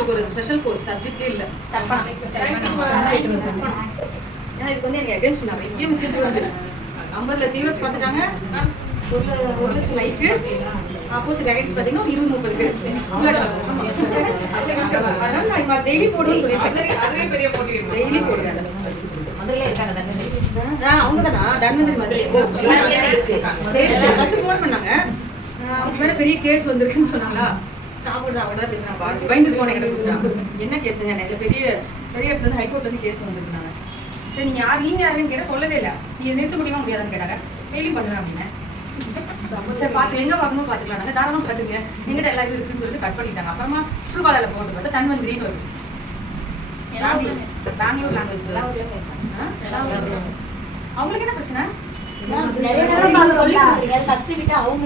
உங்களுக்கு ஒரு special course சப்ஜெக்டே இல்லை ஏன்னா இதுக்கு வந்து எனக்கு அகேன்ஸ்ட் நான் நிறைய மிஸ்டேக் வந்து 50 லட்சம் யூஎஸ் பார்த்துட்டாங்க 1 லட்சம் லைக்கு ஆப்போசிட் கைடன்ஸ் பார்த்தீங்கன்னா 20-30 பேர் அதனால நான் டெய்லி போடுவேன்னு சொல்லியிருக்கேன் அதுவே பெரிய போட்டி டெய்லி போடுவேன் அவங்க தானா தன்வந்திரி மதுரை ஃபர்ஸ்ட் ஃபோன் பண்ணாங்க அவங்க மேலே பெரிய கேஸ் வந்திருக்குன்னு சொன்னாங்களா ஸ்டாஃபோட அவங்க தான் பேசுகிறாங்க பயந்து போன எனக்கு என்ன கேஸுங்க எனக்கு பெரிய இடத்துல ஹைகோர்ட்லேருந்து கேஸ் வந்துருக்குனாங்க சரி நீங்கள் யாருன்னு கேட்டால் சொல்லவே இல்லை நீங்கள் நிறுத்த முடியுமா முடியாதுன்னு கேட்டாங்க டெய்லி பண்ணுவேன் அப்படின்னு சரி பார்த்து எங்கே பார்க்கணும் பார்த்துக்கலாம் நாங்கள் தாராளமாக பார்த்துங்க எங்கிட்ட எல்லா இது இருக்குன்னு சொல்லிட்டு கட் பண்ணிட்டாங்க அப்புறமா ட்ரூ காலரில் போட்டு பார்த்தா தன்வந்திரின்னு வருது பெங்களூர் லாங்குவேஜ் அவங்களுக்கு என்ன பிரச்சனை அவங்க